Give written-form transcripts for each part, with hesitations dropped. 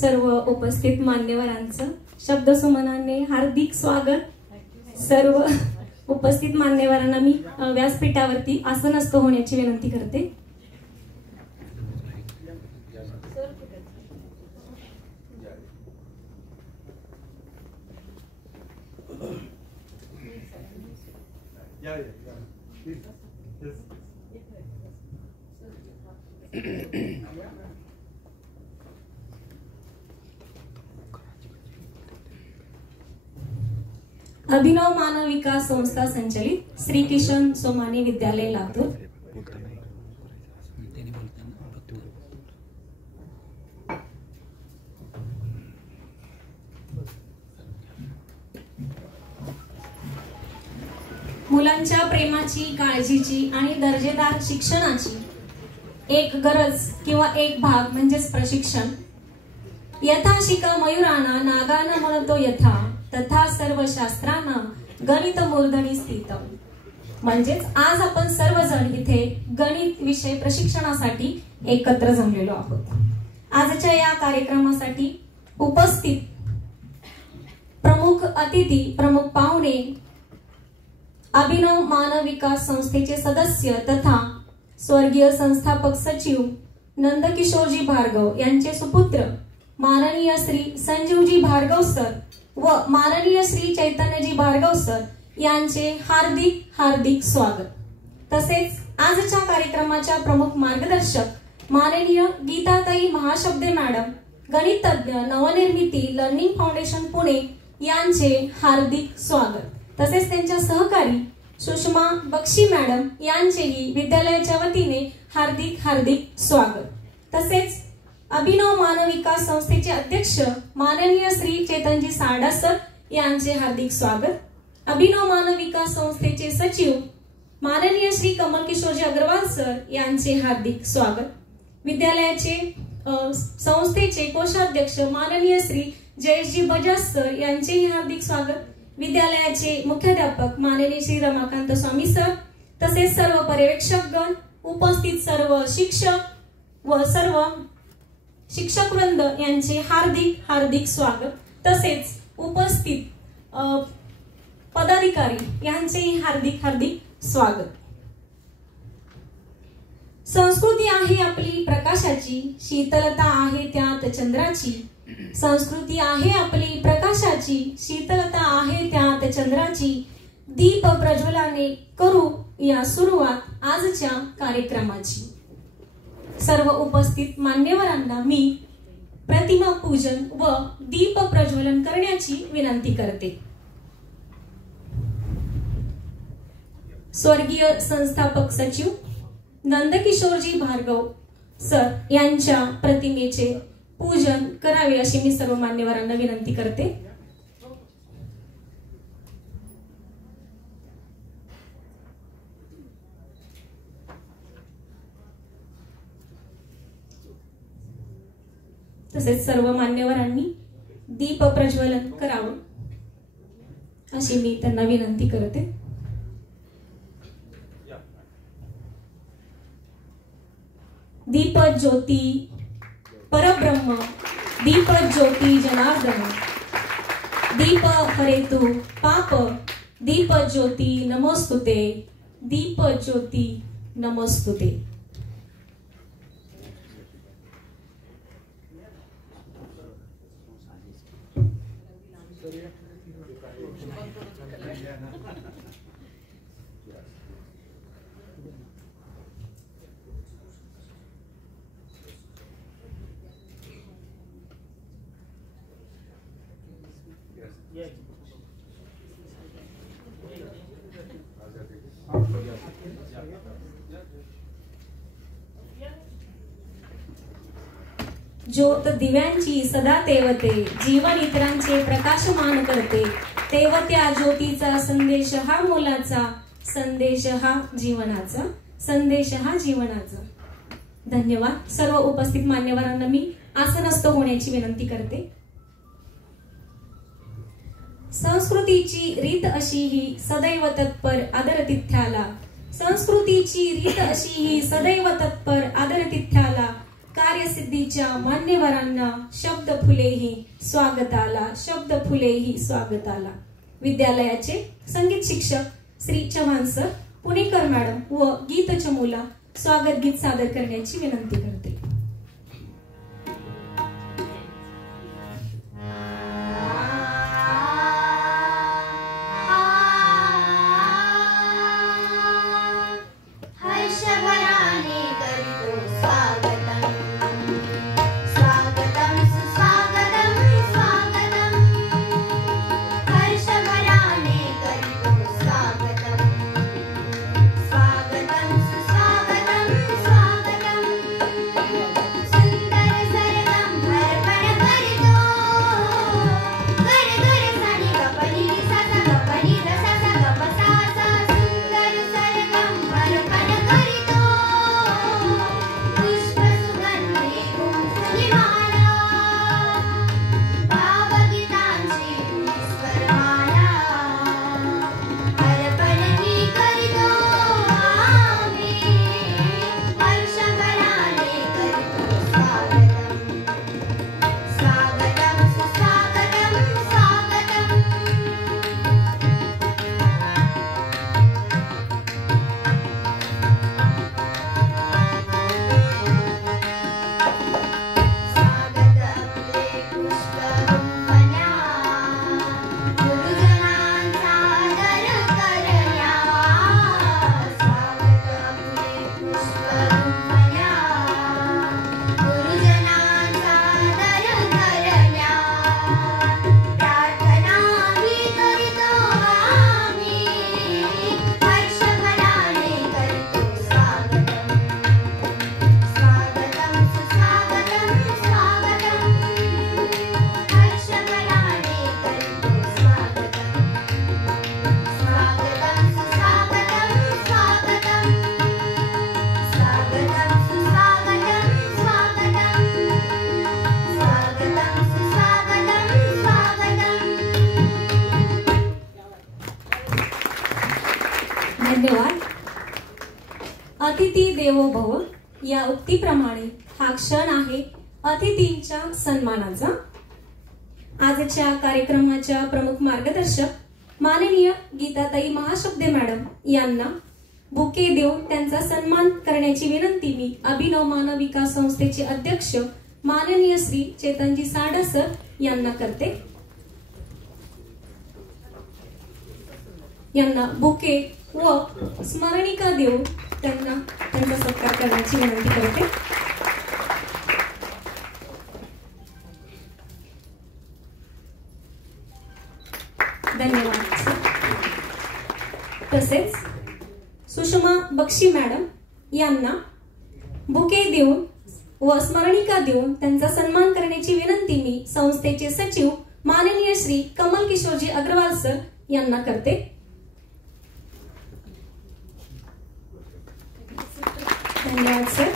सर्व उपस्थित मान्यवरांचं शब्दसुमनाने हार्दिक स्वागत। सर्व उपस्थित मान्यवरांना मी व्यासपीठावरती आसनस्थ होण्याची विनंती करते। अभिनव मानव विकास संस्था संचलित श्री किशन सोमानी विद्यालय लातूर। मुलांच्या प्रेमाची, काळजीची आणि दर्जेदार शिक्षणाची एक गरज किंवा एक भाग म्हणजेच प्रशिक्षण। यथा शिका मयुराना नागाना म्हणतो यथा तथा सर्व शास्त्रांना गणित मूर्धनी स्थित। म्हणजेच आज आपण सर्वजण इथे गणित विषय प्रशिक्षणासाठी एकत्र जमलेलो आहोत। आजच्या या कार्यक्रमासाठी उपस्थित प्रमुख अतिथी, प्रमुख पाहुणे, अभिनव मानव विकास संस्थेचे सदस्य तथा स्वर्गीय संस्थापक सचिव नंदकिशोरजी भार्गव यांचे सुपुत्र माननीय श्री संजीवजी भार्गव सर व माननीय श्री चैतन्यजी भार्गव सर यांचे हार्दिक हार्दिक स्वागत। तसेच आजच्या कार्यक्रमाच्या प्रमुख मार्गदर्शक माननीय गीताताई महाशब्दे मॅडम, गणित तज्ञ, नवनिर्मिती लर्निंग फाउंडेशन पुणे यांचे हार्दिक स्वागत। तसेच त्यांच्या सहकारी सुषमा बक्षी मॅडम यांचेही विद्यालयाच्या वतीने हार्दिक हार्दिक स्वागत। तसेच अभिनव मानव विकास संस्थेचे अध्यक्ष माननीय श्री चेतनजी सारडा सर यांचे हार्दिक स्वागत। अभिनव मानव विकास संस्थेचे सचिव माननीय श्री कमल किशोरजी अग्रवाल सर यांचे हार्दिक स्वागत। विद्यालयाचे संस्थेचे कोषाध्यक्ष माननीय श्री जयेशजी बजाज सर यांचेही हार्दिक स्वागत। विद्यालयाचे मुख्याध्यापक माननीय श्री रमाकांत स्वामी सर, तसेच सर्व पर्यवेक्षकगण, उपस्थित सर्व शिक्षक व सर्व शिक्षक वृंद यांचे हार्दिक हार्दिक स्वागत। तसेच उपस्थित पदाधिकारी यांचेही हार्दिक हार्दिक स्वागत। संस्कृती आहे आपली प्रकाशाची, शीतलता आहे त्यात चंद्राची। संस्कृती आहे आपली प्रकाशाची, शीतलता आहे त्यात चंद्राची। दीप प्रज्वलाने करू या सुरुवात आजच्या कार्यक्रमाची। सर्व उपस्थित मान्यवरांना मी प्रतिमा पूजन व दीप प्रज्वलन करण्याची विनंती करते। स्वर्गीय संस्थापक सचिव नंदकिशोरजी भार्गव सर यांच्या प्रतिमेचे पूजन करावे अशी मी सर्व मान्यवरांना विनंती करते। तसेच सर्व मान्यवरांनी दीप प्रज्वलन करावं अशी मी त्यांना विनंती करते। दीप ज्योती परब्रह्म, दीप ज्योती जनार्दन, दीप हरेतु पाप, दीप ज्योती नमोस्तुते, दीप ज्योती नमोस्तुते। ज्योत दिव्यांची सदा तेवते, जीवन इतरांचे प्रकाशमान करते। तेवत्या ज्योतीचा संदेश हा मोलाचा, संदेश हा जीवनाचा, संदेश हा जीवनाचा। धन्यवाद। सर्व उपस्थित मान्यवरांना मी आसनस्थ होण्याची विनंती करते। संस्कृतीची रीत अशी ही सदैव तत्पर आदरतिथ्याला, संस्कृतीची रीत अशी ही सदैव तत्पर आदरतिथ्याला। कार्य प्रसिद्धीच्या मान्यवरांना शब्द फुलेही स्वागताला, शब्द फुलेही स्वागताला. विद्यालयाचे संगीत शिक्षक श्री चव्हाण सर, पुणेकर मॅडम व गीत चमूला स्वागत गीत सादर करण्याची विनंती करते. धन्यवाद. अतिथी देवो भव या उक्तीप्रमाणे हा क्षण आहे अतिथींच्या सन्मानाचा. आजच्या कार्यक्रमाच्या प्रमुख मार्गदर्शक माननीय गीताताई महाशब्दे मॅडम यांना बुके देऊन त्यांचा सन्मान करण्याची विनंती मी अभिनव मानव विकास संस्थेचे अध्यक्ष माननीय श्री चेतनजी साडा सर यांना करते. यांना बुके व स्मरणिका देऊन त्यांना त्यांचा सत्कार करण्याची विनंती करते. धन्यवाद. तसेच सुषमा बक्षी मॅडम यांना बुके देऊन व स्मरणिका देऊन त्यांचा सन्मान करण्याची विनंती मी संस्थेचे सचिव माननीय श्री कमल किशोरजी अग्रवाल सर यांना करते. धन्यवाद सर.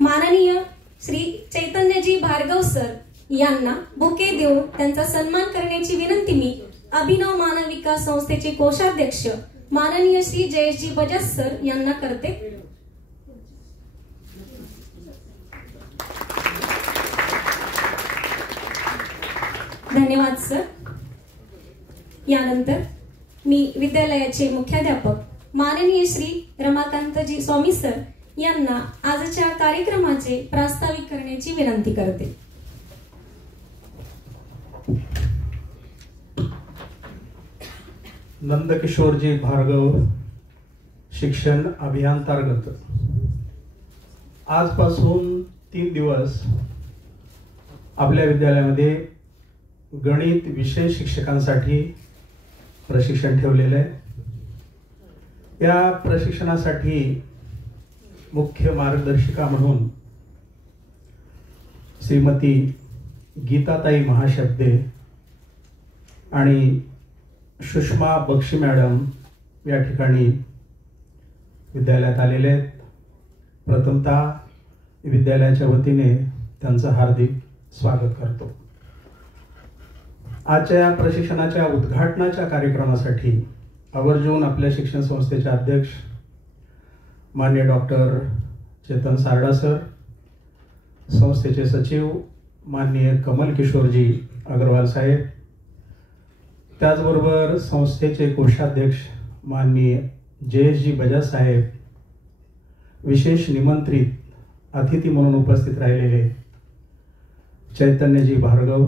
माननीय श्री चैतन्यजी भार्गव सर यांना बुके देऊन त्यांचा सन्मान करण्याची विनंती मी अभिनव मानव विकास संस्थेचे कोषाध्यक्ष माननीय श्री जयेशजी बजाज सर यांना करते. धन्यवाद सर. यानंतर मी विद्यालयाचे मुख्याध्यापक माननीय श्री रमाकांतजी स्वामी सर यांना आजच्या कार्यक्रमाचे प्रास्ताविक करण्याची विनंती करते. नंदकिशोरजी भार्गव शिक्षण अभियानांतर्गत आजपासून 3 दिवस आपल्या विद्यालयामध्ये गणित विषय शिक्षकांसाठी प्रशिक्षण ठेवलेले आहे. या प्रशिक्षणासाठी मुख्य मार्गदर्शिका म्हणून श्रीमती गीताताई महाशब्दे आणि सुषमा बक्षी मॅडम या ठिकाणी विद्यालयात आलेले आहेत. प्रथमतः विद्यालयाच्या वतीने त्यांचं हार्दिक स्वागत करतो. आजच्या प्रशिक्षणाच्या उद्घाटनाच्या कार्यक्रमासाठी आवर्जून आपल्या शिक्षण संस्थेचे अध्यक्ष माननीय डॉक्टर चेतन सारडा सर, संस्थेचे सचिव माननीय कमल किशोरजी अग्रवाल साहेब, त्याचबरोबर संस्थेचे कोषाध्यक्ष माननीय जयेशजी बजाज साहेब, विशेष निमंत्रित अतिथी म्हणून उपस्थित राहिलेले चैतन्यजी भार्गव,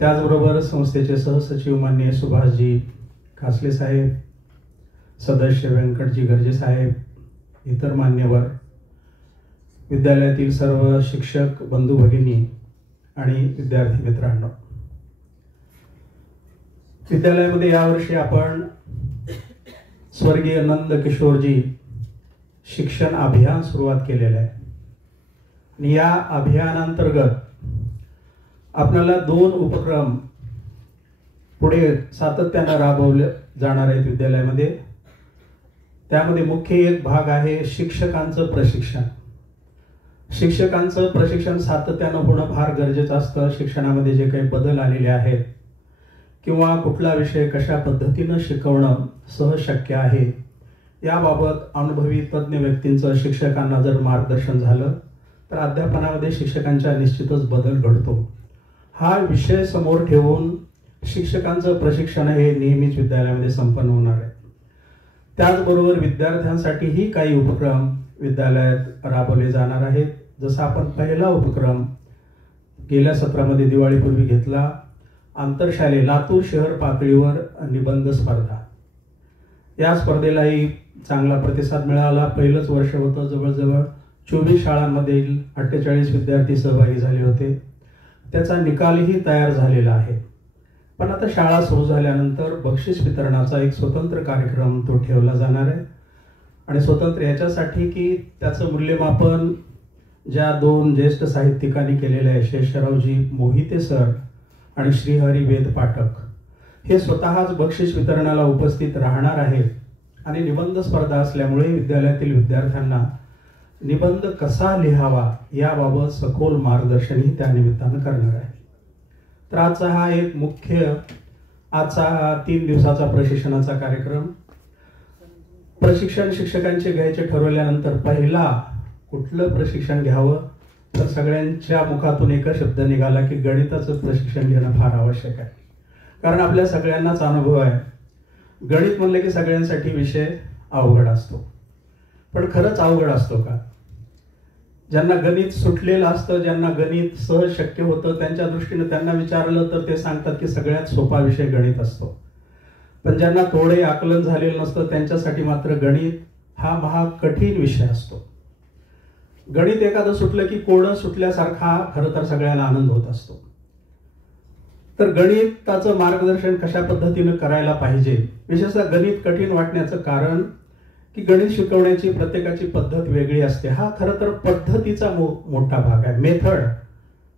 त्याचबरोबर संस्थेचे सहसचिव माननीय सुभाषजी कासले साहेब, सदस्य व्यंकटजी गर्जे साहेब, इतर मान्यवर, विद्यालयातील सर्व शिक्षक बंधू भगिनी आणि विद्यार्थी मित्रांनो, विद्यालयामध्ये यावर्षी आपण स्वर्गीय नंद किशोरजी शिक्षण अभियान सुरुवात केलेलं आहे आणि या अभियानांतर्गत आपल्याला 2 उपक्रम पुढे सातत्यानं राबवले जाणार आहेत विद्यालयामध्ये. त्यामध्ये मुख्य एक भाग आहे शिक्षकांचं प्रशिक्षण. शिक्षकांचं प्रशिक्षण सातत्यानं होणं फार गरजेचं असतं. शिक्षणामध्ये जे काही बदल आलेले आहेत किंवा कुठला विषय कशा पद्धतीनं शिकवणं सहज शक्य आहे याबाबत अनुभवी तज्ज्ञ व्यक्तींचं शिक्षकांना जर मार्गदर्शन झालं तर अध्यापनामध्ये शिक्षकांच्या निश्चितच बदल घडतो. हा विषय समोर ठेवून शिक्षकांचं प्रशिक्षण हे नेहमीच विद्यालयामध्ये संपन्न होणार आहे. त्याचबरोबर विद्यार्थ्यांसाठीही काही उपक्रम विद्यालयात राबवले जाणार आहेत. जसं आपण पहिला उपक्रम गेल्या सत्रामध्ये दिवाळीपूर्वी घेतला, आंतरशालेय लातूर शहर पातळीवर निबंध स्पर्धा. या स्पर्धेलाही चांगला प्रतिसाद मिळाला. पहिलंच वर्ष होतं. जवळजवळ 24 शाळांमधील 48 विद्यार्थी सहभागी झाले होते. त्याचा निकालही तयार झालेला आहे. पण आता शाळा सुरू झाल्यानंतर बक्षीस वितरणाचा एक स्वतंत्र कार्यक्रम तो ठेवला जाणार आहे आणि स्वतंत्र याच्यासाठी की त्याचं मूल्यमापन ज्या 2 ज्येष्ठ साहित्यिकांनी केलेलं आहे, शेषरावजी मोहिते सर आणि श्रीहरी वेद पाठक, हे स्वतःच बक्षीस वितरणाला उपस्थित राहणार आहेत. आणि निबंध स्पर्धा असल्यामुळे विद्यालयातील विद्यार्थ्यांना निबंध कसा लिहावा याबाबत सखोल मार्गदर्शनही त्या निमित्तानं करणार आहे. तर आजचा हा एक मुख्य 3 दिवसाचा प्रशिक्षणाचा कार्यक्रम. प्रशिक्षण शिक्षकांचे घ्यायचे ठरवल्यानंतर पहिला कुठलं प्रशिक्षण घ्यावं तर सगळ्यांच्या मुखातून एकच शब्द निघाला की गणिताचं प्रशिक्षण घेणं फार आवश्यक आहे. कारण आपल्या सगळ्यांनाच अनुभव आहे, गणित म्हणलं की सगळ्यांसाठी विषय अवघड असतो. पण खरंच अवघड असतो का? ज्यांना गणित सुटलेलं असतं, ज्यांना गणित सहज शक्य होतं, त्यांच्या दृष्टीनं त्यांना विचारलं तर ते सांगतात की सगळ्यात सोपा विषय गणित असतो. पण ज्यांना थोडे आकलन झालेलं नसतं त्यांच्यासाठी मात्र गणित हा महाग कठीण विषय असतो. गणित एखादं सुटलं की कोडं सुटल्यासारखा खरं तर सगळ्यांना आनंद होत असतो. तर गणिताचं मार्गदर्शन कशा पद्धतीनं करायला पाहिजे, विशेषतः गणित कठीण वाटण्याचं कारण की गणित शिकवण्याची प्रत्येकाची पद्धत वेगळी असते. हा खरं तर पद्धतीचा मोठा भाग आहे, मेथड.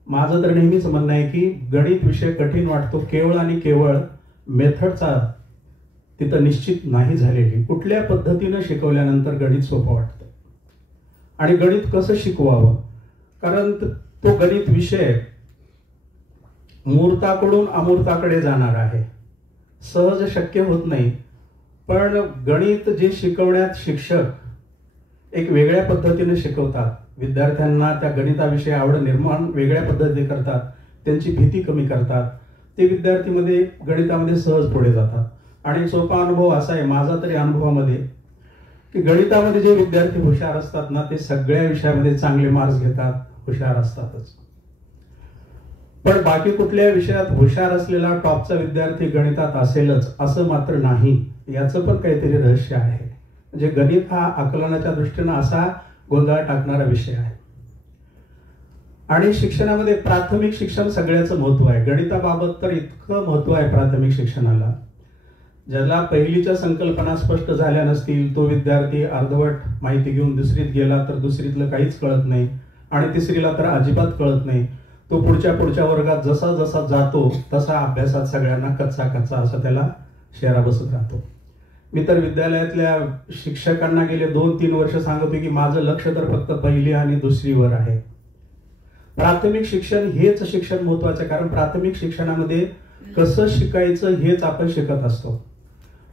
माझं तर नेहमीच म्हणणं आहे की गणित विषय कठीण वाटतो केवळ आणि केवळ मेथडचा तिथं निश्चित नाही झालेली. कुठल्या पद्धतीनं शिकवल्यानंतर गणित सोपं वाटतं आणि गणित कसं शिकवावं, कारण तो गणित विषय मूर्ताकडून अमूर्ताकडे जाणार आहे. सहज शक्य होत नाही. पण गणित जे शिकवण्यात शिक्षक एक वेगळ्या पद्धतीने शिकवतात, विद्यार्थ्यांना त्या गणिताविषयी आवड निर्माण वेगळ्या पद्धतीने करतात, त्यांची भीती कमी करतात, ते विद्यार्थीमध्ये गणितामध्ये सहज पुढे जातात. आणि सोपा अनुभव असा आहे माझा तरी अनुभवामध्ये की गणितामध्ये जे विद्यार्थी हुशार असतात ना ते सगळ्या विषयामध्ये चांगले मार्क्स घेतात, हुशार असतातच. पण बाकी कुठल्या विषयात हुशार असलेला टॉपचा विद्यार्थी गणितात असेलच असं मात्र नाही. याचं पण काहीतरी रहस्य आहे. म्हणजे गणित हा आकलनाच्या दृष्टीनं असा गोंधळ टाकणारा विषय आहे. आणि शिक्षणामध्ये प्राथमिक शिक्षण सगळ्याचं महत्व आहे. गणिताबाबत तर इतकं महत्व आहे प्राथमिक शिक्षणाला. ज्याला पहिलीच्या संकल्पना स्पष्ट झाल्या नसतील तो विद्यार्थी अर्धवट माहिती घेऊन दुसरीत गेला तर दुसरीतलं काहीच कळत नाही आणि तिसरीला तर अजिबात कळत नाही. तो पुढच्या वर्गात जसा जसा जातो तसा अभ्यासात सगळ्यांना कच्चा असं त्याला शेरा बसत राहतो. मी तर विद्यालयातल्या शिक्षकांना गेले 2-3 वर्ष सांगतो की माझं लक्ष तर फक्त पहिली आणि दुसरीवर आहे. प्राथमिक शिक्षण हेच शिक्षण महत्वाचं आहे. कारण प्राथमिक शिक्षणामध्ये कसं शिकायचं हेच आपण शिकत असतो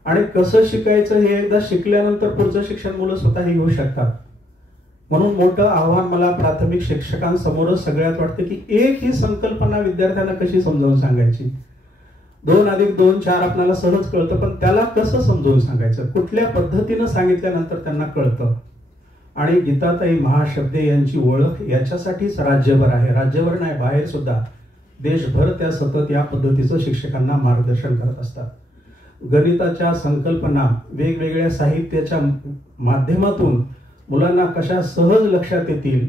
आणि कसं शिकायचं हे एकदा शिकल्यानंतर पुढचं शिक्षण मुलं स्वतःही घेऊ शकतात. म्हणून मोठं आव्हान मला प्राथमिक शिक्षकांसमोरच सगळ्यात वाटतं की एक ही संकल्पना विद्यार्थ्यांना कशी समजावून सांगायची. 2+2 4 आपल्याला सहज कळतं, पण त्याला कसं समजावून सांगायचं, कुठल्या पद्धतीनं सांगितल्यानंतर त्यांना कळतं. आणि गीताताई महाशब्दे यांची ओळख याच्यासाठीच राज्यभर आहे. राज्यभर नाही, बाहेर सुद्धा देशभर त्या सतत या पद्धतीचं शिक्षकांना मार्गदर्शन करत असतात. गणिताच्या संकल्पना वेगवेगळ्या साहित्याच्या माध्यमातून मुलांना कशा सहज लक्षात येतील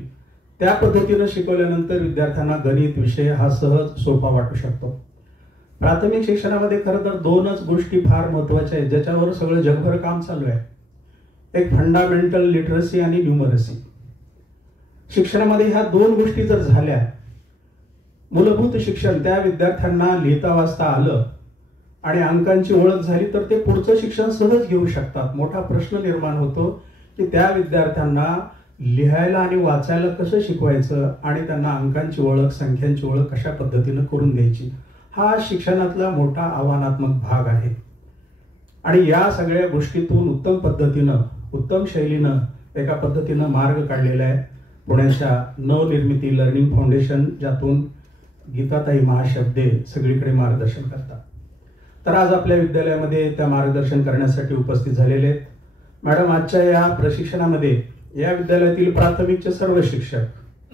त्या पद्धतीनं शिकवल्यानंतर विद्यार्थ्यांना गणित विषय हा सहज सोपा वाटू शकतो. प्राथमिक शिक्षणामध्ये खरं तर 2च गोष्टी फार महत्वाच्या आहेत ज्याच्यावर सगळं जगभर काम चालू आहे. एक फंडामेंटल लिटरसी आणि न्यूमरसी. शिक्षणामध्ये ह्या 2 गोष्टी जर झाल्या, मूलभूत शिक्षण त्या विद्यार्थ्यांना लिहिता वाचता आलं आणि अंकांची ओळख झाली तर ते पुढचं शिक्षण सहज घेऊ शकतात. मोठा प्रश्न निर्माण होतो की त्या विद्यार्थ्यांना लिहायला आणि वाचायला कसं शिकवायचं आणि त्यांना अंकांची ओळख संख्यांची ओळख कशा पद्धतीनं करून द्यायची. हा शिक्षणातला मोठा आव्हानात्मक भाग आहे. आणि या सगळ्या गोष्टीतून उत्तम पद्धतीनं उत्तम शैलीनं एका पद्धतीनं मार्ग काढलेला आहे पुण्याच्या नवनिर्मिती लर्निंग फाउंडेशन, ज्यातून गीताताई महाशब्दे सगळीकडे मार्गदर्शन करतात. तर आज आपल्या विद्यालयामध्ये त्या मार्गदर्शन करण्यासाठी उपस्थित झालेले आहेत. मॅडम, आजच्या या प्रशिक्षणामध्ये या विद्यालयातील प्राथमिकचे सर्व शिक्षक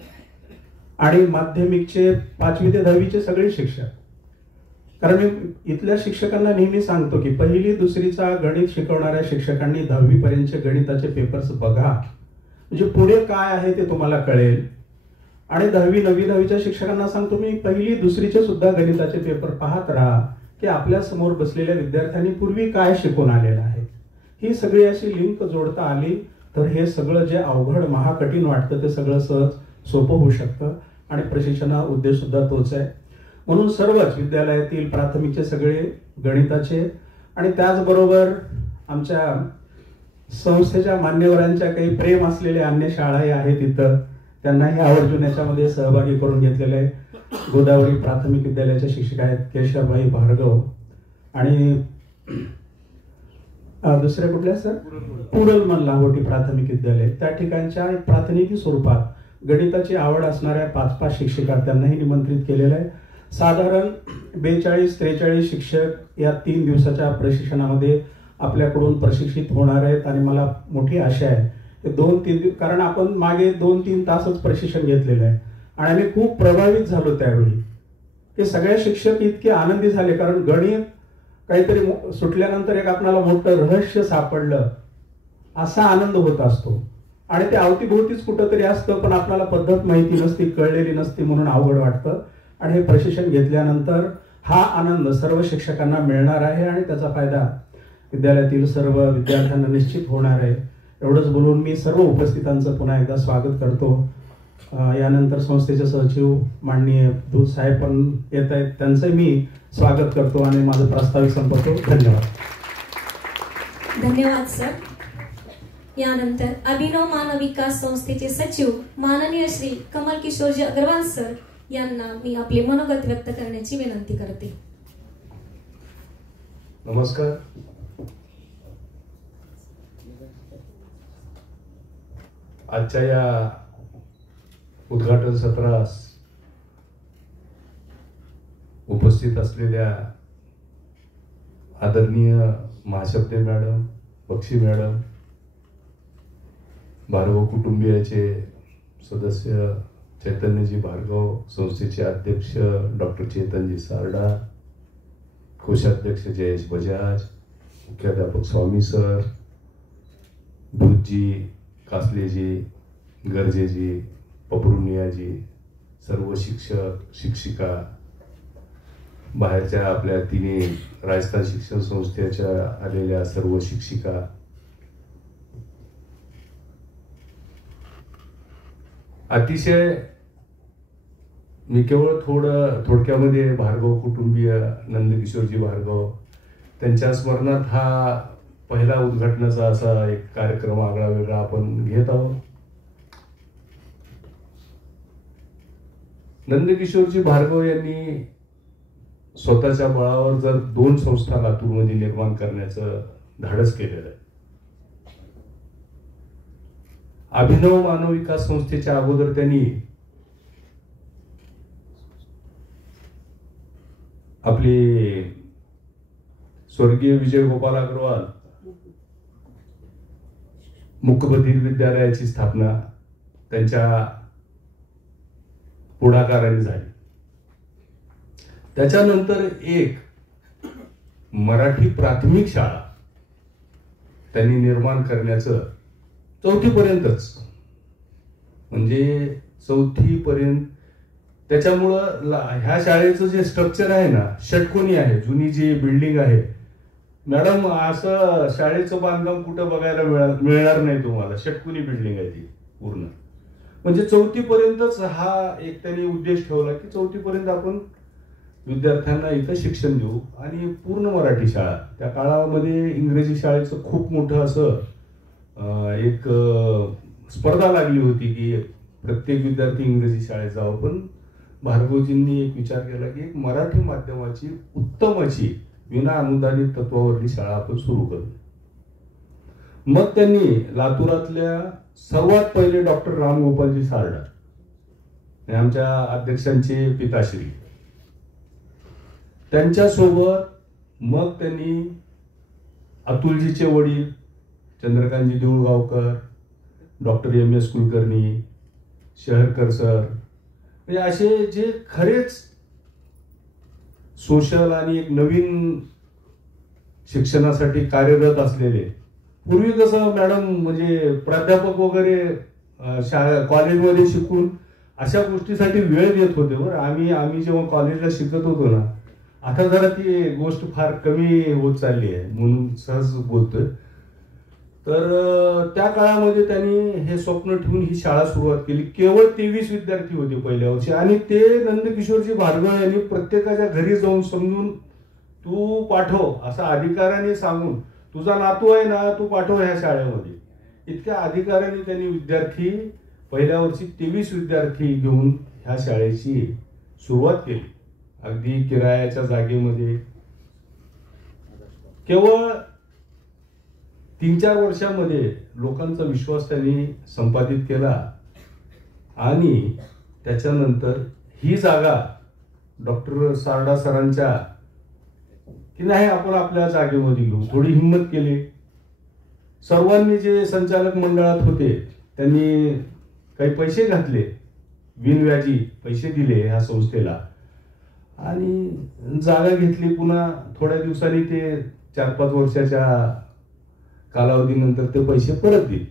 आणि माध्यमिकचे 5वी ते 10वीचे सगळे शिक्षक, कारण मी इथल्या शिक्षकांना नेहमी सांगतो की 1ली 2रीचा गणित शिकवणाऱ्या शिक्षकांनी 10वी पर्यंतचे गणिताचे पेपर्स बघा, म्हणजे पुढे काय आहे ते तुम्हाला कळेल. आणि 10वी 9वी 10वीच्या शिक्षकांना सांगतो मी 1ली 2रीचे सुद्धा गणिताचे पेपर पाहत राहा की आपल्या समोर बसलेल्या विद्यार्थ्यांनी पूर्वी काय शिकून आलेलं आहे. ही सगळी अशी लिंक जोडता आली तर हे सगळं जे अवघड महाकठीण वाटतं ते सगळं सहज सोपं होऊ शकतं. आणि प्रशिक्षणा उद्देश सुद्धा तोच आहे. म्हणून सर्वच विद्यालयातील प्राथमिकचे सगळे गणिताचे आणि त्याचबरोबर आमच्या संस्थेच्या मान्यवरांच्या काही प्रेम असलेल्या अन्य शाळाही आहेत इथं, त्यांनाही आवर्जून याच्यामध्ये सहभागी करून घेतलेले आहे. गोदावरी प्राथमिक विद्यालयाच्या शिक्षिका आहेत केशवभाई भार्गव, आणि दुसऱ्या कुठल्या सर पुरलमन लाहोटी प्राथमिक विद्यालय, त्या ठिकाणच्या प्रातिनिधिक स्वरूपात गणिताची आवड असणाऱ्या 5-5 शिक्षिका त्यांनाही निमंत्रित केलेलं आहे. साधारण 42-43 शिक्षक या 3 दिवसाच्या प्रशिक्षणामध्ये आपल्याकडून प्रशिक्षित होणार आहेत. आणि मला मोठी आशा आहे की 2-3 कारण आपण मागे 2-3 तासच प्रशिक्षण घेतलेलं आहे आणि आम्ही खूप प्रभावित झालो त्यावेळी. ते सगळे शिक्षक इतके आनंदी झाले कारण गणित काहीतरी सुटल्यानंतर एक आपल्याला मोठं रहस्य सापडलं असा आनंद होत असतो. आणि ते अवतीभोवतीच कुठंतरी असतं पण आपल्याला पद्धत माहिती नसती, कळलेली नसती, म्हणून अवघड वाटतं. आणि हे प्रशिक्षण घेतल्यानंतर हा आनंद सर्व शिक्षकांना मिळणार आहे आणि त्याचा फायदा विद्यालयातील सर्व विद्यार्थ्यांना निश्चित होणार आहे. एवढंच बोलून मी सर्व उपस्थितांचं पुन्हा एकदा स्वागत करतो. यानंतर संस्थेचे सचिव माननीय दूध साहेब पण येत आहेत, त्यांचंही मी स्वागत करतो आणि माझं प्रास्ताविक संपवतो. धन्यवाद. धन्यवाद सर. यानंतर अभिनव मानव विकास संस्थेचे सचिव माननीय श्री कमल किशोरजी अग्रवाल सर यांना मी आपले मनोगत व्यक्त करण्याची विनंती करते. नमस्कार. आजच्या या उद्घाटन सत्रास उपस्थित असलेल्या आदरणीय महाशब्दे मॅडम, बक्षी मॅडम, भार्गव कुटुंबियाचे सदस्य चैतन्यजी भार्गव, संस्थेचे अध्यक्ष डॉक्टर चेतनजी सारडा, कोषाध्यक्ष जयेश बजाज, मुख्याध्यापक स्वामी सर, दूधजी, कासलेजी, गर्जेजी, पपरुनियाजी, सर्व शिक्षक शिक्षिका, बाहेरच्या आपल्या तिन्ही राजस्थान शिक्षण संस्थेच्या आलेल्या सर्व शिक्षिका, अतिशय मी केवळ थोडक्यामध्ये भार्गव कुटुंबीय नंदकिशोरजी भार्गव त्यांच्या स्मरणात हा पहिला उद्घाटनाचा असा एक कार्यक्रम आगळा वेगळा आपण घेत आहोत. नंदकिशोरजी भार्गव यांनी स्वतःच्या बळावर जर 2 संस्था लातूरमध्ये निर्माण करण्याचं धाडस केलेलं आहे. अभिनव मानव विकास संस्थेच्या अगोदर त्यांनी आपली स्वर्गीय विजय गोपाल अग्रवाल मुकबधीर विद्यालयाची स्थापना त्यांच्या पुढाकाराने झाली. त्याच्यानंतर एक मराठी प्राथमिक शाळा त्यांनी निर्माण करण्याचं 4थी पर्यंतच, म्हणजे 4थी पर्यंत. त्याच्यामुळं ह्या शाळेचं जे स्ट्रक्चर आहे ना, षटकोनी आहे. जुनी जी बिल्डिंग आहे मॅडम, असं शाळेचं बांधकाम कुठं बघायला मिळणार नाही तुम्हाला. षटकोनी बिल्डिंग आहे ती पूर्ण. म्हणजे 4थी पर्यंतच हा एक त्यांनी उद्देश ठेवला की 4थी पर्यंत आपण विद्यार्थ्यांना इथं शिक्षण देऊ. आणि पूर्ण मराठी शाळा. त्या काळामध्ये इंग्रजी शाळेचं खूप मोठं असं एक स्पर्धा लागली होती की प्रत्येक विद्यार्थी इंग्रजी शाळेत जावं. पण भार्गवजींनी एक विचार केला की एक मराठी माध्यमाची उत्तम अशी विना अनुदानित तत्वावरली शाळा आपण सुरू करू. मग त्यांनी लातूरातल्या सर्वात पहिले डॉक्टर रामगोपालजी सारडा, आमच्या अध्यक्षांचे पिताश्री, त्यांच्यासोबत मग त्यांनी अतुलजीचे वडील चंद्रकांतजी Deulgaonkar, doctor MS Kulkarni, शहरकर sir, म्हणजे असे जे खरेच सोशल आणि एक नवीन शिक्षणासाठी कार्यरत असलेले. पूर्वी कसं मॅडम म्हणजे प्राध्यापक वगैरे शाळा कॉलेजमध्ये शिकून अशा गोष्टीसाठी वेळ देत होते. बरं, आम्ही जेव्हा कॉलेजला शिकत होतो ना, आता जरा ती गोष्ट फार कमी होत चालली आहे म्हणून सहज बोलतोय. तर त्या काळामध्ये त्यांनी हे स्वप्न ठेवून ही शाळा सुरुवात केली. केवळ 23 विद्यार्थी होते पहिल्या वर्षी. आणि ते नंदकिशोरजी भार्गव यांनी प्रत्येकाच्या घरी जाऊन समजून तू पाठव असं अधिकाऱ्याने सांगून, तुझा नातू आहे ना तू पाठव ह्या शाळेमध्ये, इतक्या अधिकाऱ्यांनी त्यांनी विद्यार्थी पहिल्या वर्षी 23 विद्यार्थी घेऊन ह्या शाळेची सुरुवात केली. अगदी किरायाच्या जागेमध्ये. केवळ 3-4 वर्षामध्ये लोकांचा विश्वास त्यांनी संपादित केला. आणि त्याच्यानंतर ही जागा डॉक्टर सारडा सरांच्या की नाही आपण आपल्या जागेमध्ये घेऊ, थोडी हिंमत केली. सर्वांनी जे संचालक मंडळात होते त्यांनी काही पैसे घातले, बिनव्याजी पैसे दिले ह्या संस्थेला आणि जागा घेतली. पुन्हा थोड्या दिवसांनी ते 4-5 वर्षाच्या कालावधीनंतर ते पैसे परत दिले.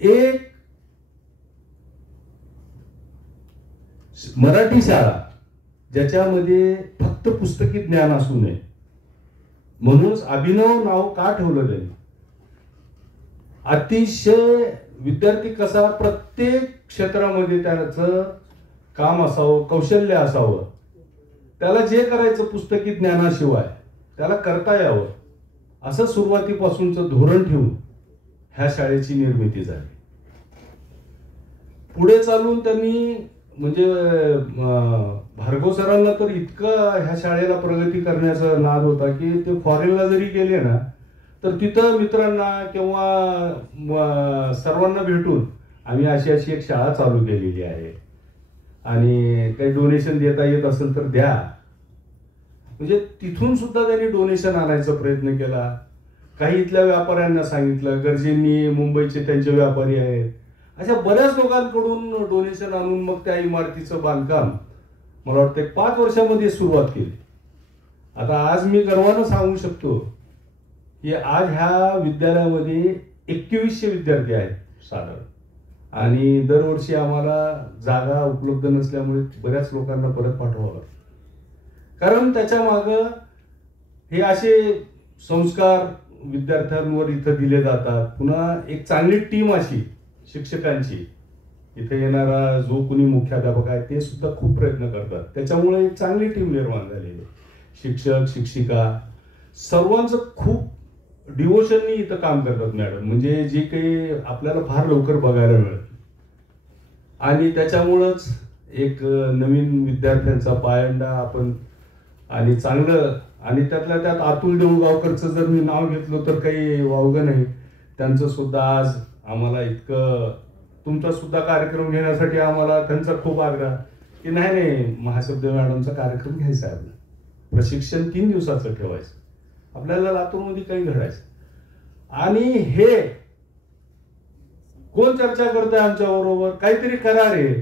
एक मराठी शाळा ज्याच्यामध्ये फक्त पुस्तकी ज्ञान असू नये म्हणूनच अभिनव नाव का ठेवलं त्यांनी. अतिशय विद्यार्थी कसा प्रत्येक क्षेत्रामध्ये त्याचं काम असावं, कौशल्य असावं, त्याला जे करायचं पुस्तकी ज्ञानाशिवाय त्याला करता यावं असं सुरुवातीपासूनचं धोरण ठेवून ह्या शाळेची निर्मिती झाली. पुढे चालून त्यांनी म्हणजे भार्गव सरांना तर इतकं ह्या शाळेला प्रगती करण्याचा नाद होता की ते फॉरेनला जरी गेले ना तर तिथं मित्रांना किंवा सर्वांना भेटून आम्ही अशी एक शाळा चालू केलेली आहे आणि काही डोनेशन देता येत असेल तर द्या. म्हणजे तिथून सुद्धा त्यांनी डोनेशन आणायचा प्रयत्न केला. काही इथल्या व्यापाऱ्यांना सांगितलं, गरजेंनी मुंबईचे त्यांचे व्यापारी आहेत, अशा बऱ्याच लोकांकडून डोनेशन आणून मग त्या इमारतीचं बांधकाम मला वाटतं 5 वर्षामध्ये सुरुवात केली. आता आज मी गर्वानं सांगू शकतो की आज ह्या विद्यालयामध्ये 2100 विद्यार्थी आहेत साधारण. आणि दरवर्षी आम्हाला जागा उपलब्ध नसल्यामुळे बऱ्याच लोकांना परत पाठवावं लागतं. कारण त्याच्या मागं हे असे संस्कार विद्यार्थ्यांवर इथं दिले जातात. पुन्हा एक चांगली टीम अशी शिक्षकांची, इथे येणारा जो कुणी मुख्याध्यापक आहे ते सुद्धा खूप प्रयत्न करतात. त्याच्यामुळे एक चांगली टीम निर्माण झालेली आहे. शिक्षक शिक्षिका सर्वांचं खूप डिवोशननी इथं काम करतात मॅडम. म्हणजे जे काही आपल्याला फार लवकर बघायला मिळत आणि त्याच्यामुळंच एक नवीन विद्यार्थ्यांचा पायंडा आपण आणि चांगलं, आणि त्यातल्या त्यात अतुल देऊळगावकरचं जर मी नाव घेतलं तर काही वावगं नाही. त्यांचं सुद्धा आज आम्हाला इतकं, तुमचा सुद्धा कार्यक्रम घेण्यासाठी आम्हाला त्यांचा खूप आग्रह की नाही महाशब्द मॅडमचा कार्यक्रम घ्यायचा आहे. आपलं प्रशिक्षण 3 दिवसाचं ठेवायचं, आपल्याला लातूरमध्ये काही घडायचं. आणि हे कोण चर्चा करतंय आमच्या बरोबर, काहीतरी करा रे,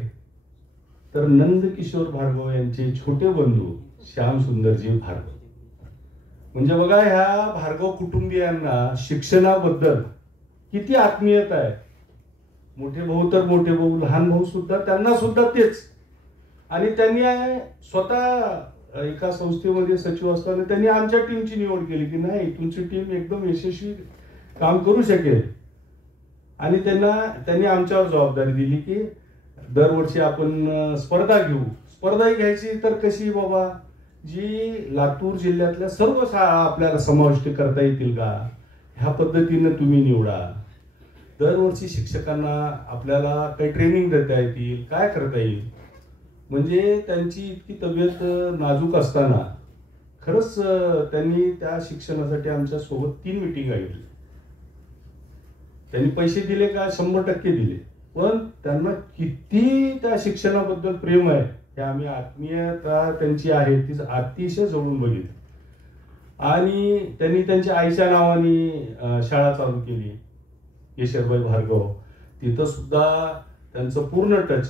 तर नंदकिशोर भार्गव यांचे छोटे बंधू श्याम सुंदरजी भार्गव. म्हणजे बघा, ह्या भार्गव कुटुंबियांना शिक्षणाबद्दल किती आत्मीयता आहे. मोठे भाऊ तर मोठे भाऊ, लहान भाऊ सुद्धा, त्यांना सुद्धा तेच. आणि त्यांनी स्वतः एका संस्थेमध्ये सचिव असताना त्यांनी आमच्या टीमची निवड केली की नाही, तुमची टीम एकदम यशस्वी काम करू शकेल. आणि त्यांनी आमच्यावर जबाबदारी दिली की दरवर्षी आपण स्पर्धा घेऊ. स्पर्धा घ्यायची तर कशी बाबा, जी लातूर जिल्ह्यातल्या सर्व शाळा आपल्याला समाविष्ट करता येतील का, ह्या पद्धतीनं तुम्ही निवडा. दरवर्षी शिक्षकांना आपल्याला काही ट्रेनिंग देता येतील, काय करता येईल. म्हणजे त्यांची इतकी तब्येत नाजूक असताना खरंच त्यांनी त्या शिक्षणासाठी आमच्या सोबत 3 मिटिंगा घेतल्या. त्यांनी पैसे दिले का, 100% दिले, पण त्यांना किती त्या शिक्षणाबद्दल प्रेम आहे हे आम्ही, आत्मीयता त्यांची आहे ती अतिशय जवळून बघितली. आणि त्यांनी त्यांच्या आईच्या नावाने शाळा चालू केली, केशरबाई भार्गव. तिथं सुद्धा त्यांचं पूर्ण टच,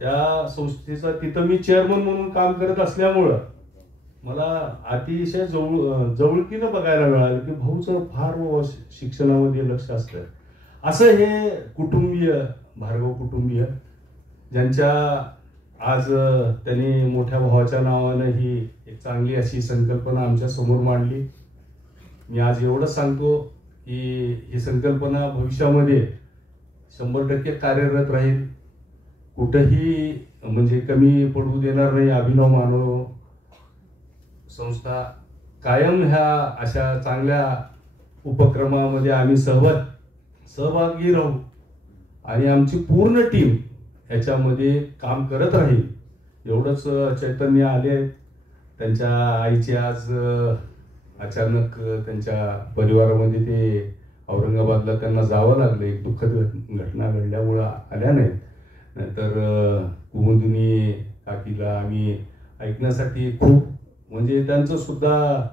त्या संस्थेचा तिथं मी चेअरमन म्हणून काम करत असल्यामुळं मला अतिशय जवळकीनं बघायला मिळालं की भाऊचं फार शिक्षणामध्ये लक्ष असतं. असं हे कुटुंबीय, भार्गव कुटुंबीय, ज्यांच्या आज त्यांनी मोठ्या भावाच्या नावानं ही एक चांगली अशी संकल्पना आमच्या समोर मांडली. मी आज एवढंच सांगतो की ही संकल्पना भविष्यामध्ये 100% कार्यरत राहील, कुठंही म्हणजे कमी पडू देणार नाही. अभिनव मानव संस्था कायम ह्या अशा चांगल्या उपक्रमामध्ये आम्ही सहभागी राहू आणि आमची पूर्ण टीम ह्याच्यामध्ये काम करत राहील. एवढंच चैतन्य आले. त्यांच्या आईचे आज अचानक त्यांच्या परिवारामध्ये ते औरंगाबादला त्यांना जावं लागलं, एक दुःखद घटना घडल्यामुळं आल्या नाहीत. नंतर कुमुदिनी काकीला आम्ही ऐकण्यासाठी खूप, म्हणजे त्यांचं सुद्धा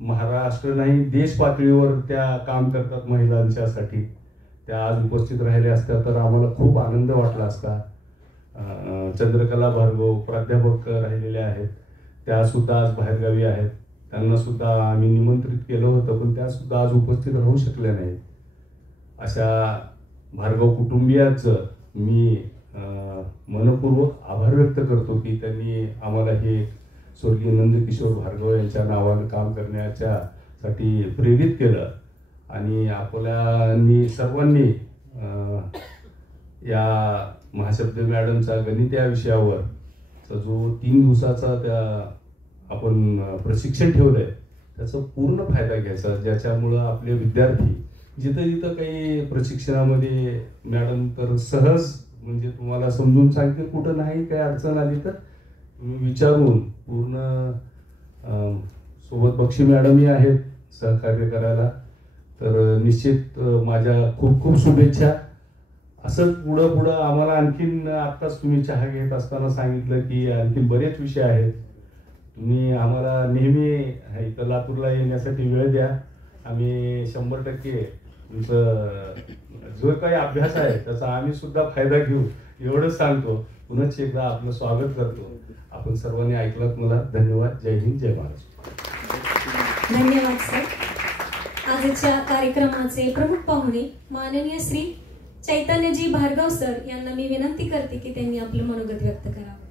महाराष्ट्र नाही देश पातळीवर त्या काम करतात महिलांच्यासाठी. त्या आज उपस्थित राहिल्या असत्या तर आम्हाला खूप आनंद वाटला असता. चंद्रकला भार्गव प्राध्यापक राहिलेल्या आहेत, त्या सुद्धा आज बाहेरगावी आहेत. त्यांना सुद्धा आम्ही निमंत्रित केलं होतं पण त्या सुद्धा आज उपस्थित राहू शकल्या नाहीत. अशा भार्गव कुटुंबियाचं मी मनपूर्वक आभार व्यक्त करतो की त्यांनी आम्हाला हे स्वर्गीय नंदकिशोर भार्गव यांच्या नावानं काम करण्यासाठी प्रेरित केलं. आणि आपल्या सर्वांनी या महाशब्द मॅडमचा गणित या विषयावर जो 3 दिवसाचा त्या आपण प्रशिक्षण ठेवलंय त्याचा पूर्ण फायदा घ्यायचा, ज्याच्यामुळं आपले विद्यार्थी जिथं जिथं काही प्रशिक्षणामध्ये मॅडम तर सहज म्हणजे तुम्हाला समजून सांगतील, कुठं नाही काही अडचण आली तर तुम्ही विचारून पूर्ण. सोबत बक्षी मॅडमही आहेत सहकार्य करायला. तर निश्चित माझ्या खूप खूप शुभेच्छा. असं पुढं पुढं आम्हाला आणखीन, आत्ताच तुम्ही चहा घेत असताना सांगितलं की आणखीन बरेच विषय आहेत. तुम्ही आम्हाला नेहमी इथं लातूरला येण्यासाठी वेळ द्या. आम्ही 100% तुमचं जो काही अभ्यास आहे त्याचा आम्ही सुद्धा फायदा घेऊ एवढंच सांगतो. पुनश्च एकदा आपलं स्वागत करतो. आपण सर्वांनी ऐकलं, मला धन्यवाद. जय हिंद, जय महाराष्ट्र. धन्यवाद सर. आजच्या कार्यक्रमाचे प्रमुख पाहुणे माननीय श्री चैतन्यजी भार्गव सर यांना मी विनंती करते की त्यांनी आपलं मनोगत व्यक्त करावं.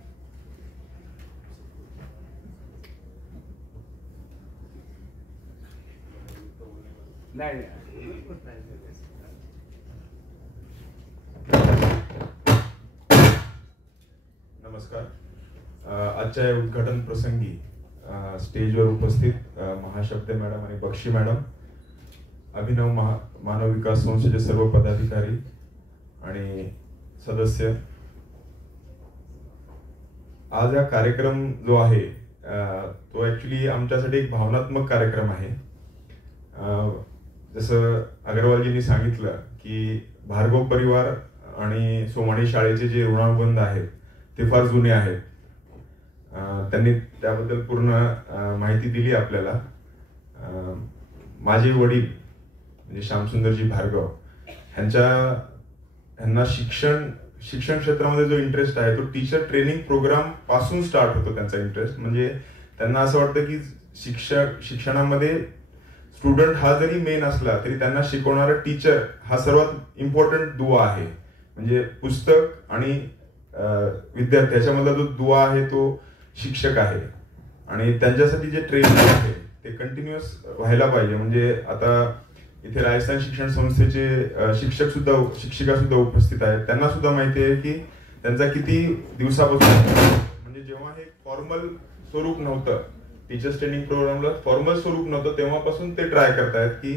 नमस्कार. आजच्या या उद्घाटन प्रसंगी स्टेजवर उपस्थित महाशब्द मॅडम आणि बक्षी मॅडम, अभिनव मानव विकास संस्थेचे सर्व पदाधिकारी आणि सदस्य, आज हा कार्यक्रम जो आहे तो ऍक्च्युली आमच्यासाठी एक भावनात्मक कार्यक्रम आहे. जसं अग्रवालजींनी सांगितलं की भार्गव परिवार आणि सोमाणी शाळेचे जे ऋणानुबंध आहेत ते फार जुने आहेत. त्यांनी त्याबद्दल पूर्ण माहिती दिली आपल्याला. माझे वडील म्हणजे श्यामसुंदरजी भार्गव यांना शिक्षण क्षेत्रामध्ये जो इंटरेस्ट आहे तो टीचर ट्रेनिंग प्रोग्राम पासून स्टार्ट होतो त्यांचा इंटरेस्ट. म्हणजे त्यांना असं वाटतं की शिक्षणामध्ये स्टुडंट हा जरी मेन असला तरी त्यांना शिकवणारा टीचर हा सर्वात इम्पॉर्टंट दुवा आहे. म्हणजे पुस्तक आणि विद्यार्थी याच्यामधला जो दुवा आहे तो शिक्षक आहे. आणि त्यांच्यासाठी जे ट्रेनिंग आहे ते कंटिन्युअस व्हायला पाहिजे. म्हणजे आता इथे राजस्थान शिक्षण संस्थेचे शिक्षिका सुद्धा उपस्थित आहेत. त्यांना सुद्धा माहिती आहे की त्यांचा किती दिवसापासून म्हणजे जेव्हा हे फॉर्मल स्वरूप नव्हतं, टीचर्स ट्रेनिंग प्रोग्रामला फॉर्मल स्वरूप नव्हतं तेव्हापासून ते ट्राय करतायत की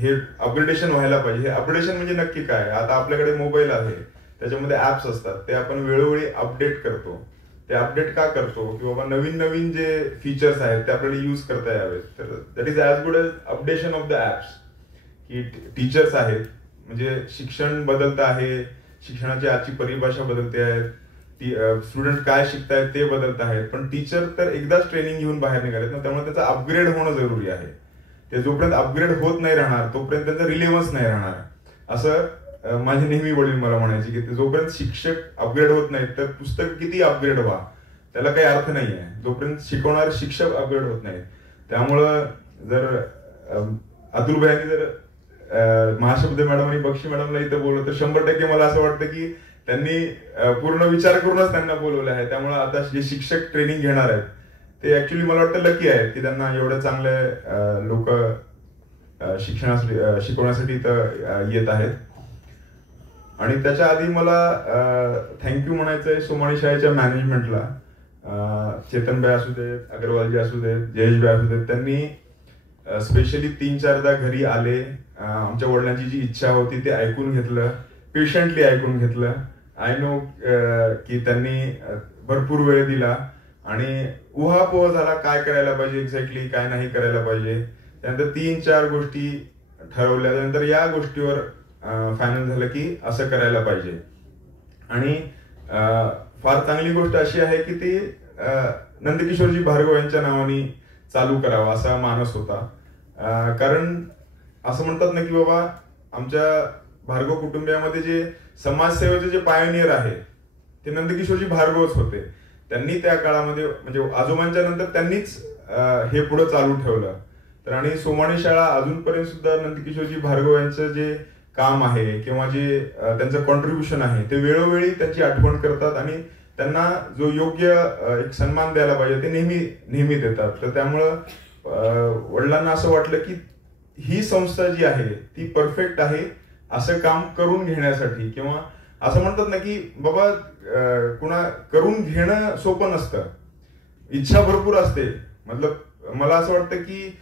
हे अपग्रेडेशन व्हायला पाहिजे. हे अपग्रेडेशन म्हणजे नक्की काय? आता आपल्याकडे मोबाईल आहे, त्याच्यामध्ये ऍप्स असतात, ते आपण वेळोवेळी अपडेट करतो. ते अपडेट का करतो की बाबा नवीन नवीन जे फीचर्स आहेत ते आपल्याला यूज करता यावेत. तर that is as good as updation of the apps. की टीचर्स आहेत म्हणजे शिक्षण बदलत आहे, शिक्षणाची आजची परिभाषा बदलते आहे, स्टुडंट काय शिकतायत ते बदलत आहेत, पण टीचर तर एकदाच ट्रेनिंग घेऊन बाहेर निघालेत ना, त्यामुळे त्याचा अपग्रेड होणं जरुरी आहे. ते जोपर्यंत अपग्रेड होत नाही राहणार तोपर्यंत त्यांचा रिलेव्हन्स नाही राहणार. असं माझे नेहमी वडील मला म्हणायचे की जोपर्यंत शिक्षक अपग्रेड होत नाहीत तर पुस्तक किती अपग्रेड व्हा त्याला काही अर्थ नाहीये, जोपर्यंत शिकवणारे शिक्षक अपग्रेड होत नाहीत. त्यामुळं जर अतुल भाईंनी जर महाशब्द मॅडम आणि बक्षी मॅडमला इथं बोलवलं तर 100% मला असं वाटतं की त्यांनी पूर्ण विचार करूनच त्यांना बोलवलं आहे. त्यामुळे आता जे शिक्षक ट्रेनिंग घेणार आहेत ते ऍक्च्युली मला वाटतं लकी आहेत की त्यांना एवढे चांगले लोक शिकवण्यासाठी इथं येत आहेत. आणि त्याच्या आधी मला थँक्यू म्हणायचंय सोमाणी शाळेच्या मॅनेजमेंटला. चेतनभाई असू देत, अग्रवालजी असू देत, जयेशभाई असू देत, त्यांनी स्पेशली 3-4दा घरी आले, आमच्या वडिलांची जी इच्छा होती ते ऐकून घेतलं, पेशंटली ऐकून घेतलं. आय नो की त्यांनी भरपूर वेळ दिला आणि उहापोह झाला काय करायला पाहिजे एक्झॅक्टली, काय नाही करायला पाहिजे. त्यानंतर 3-4 गोष्टी ठरवल्या, त्यानंतर या गोष्टीवर फायनल झालं की असं करायला पाहिजे. आणि फार चांगली गोष्ट अशी आहे की ती नंदकिशोरजी भार्गव यांच्या नावाने चालू करावा असा मानस होता. कारण असं म्हणतात ना की बाबा आमच्या भार्गव कुटुंबियामध्ये जे समाजसेवेचे जे पायोनियर आहे ते नंदकिशोरजी भार्गवच होते. त्यांनी त्या काळामध्ये म्हणजे आजोबांच्या नंतर त्यांनीच हे पुढे चालू ठेवलं. तर आणि सोमाणी शाळा अजूनपर्यंत सुद्धा नंदकिशोरजी भार्गव यांचं जे काम आहे किंवा जे त्यांचं कॉन्ट्रीब्युशन आहे ते वेळोवेळी त्यांची आठवण करतात आणि त्यांना जो योग्य एक सन्मान द्यायला पाहिजे ते नेहमी देतात. तर त्यामुळं वडिलांना असं वाटलं की ही संस्था जी आहे ती परफेक्ट आहे असं काम करून घेण्यासाठी. किंवा असं म्हणतात ना की बाबा कुणा करून घेणं सोपं नसतं, इच्छा भरपूर असते. मतलब मला असं वाटतं की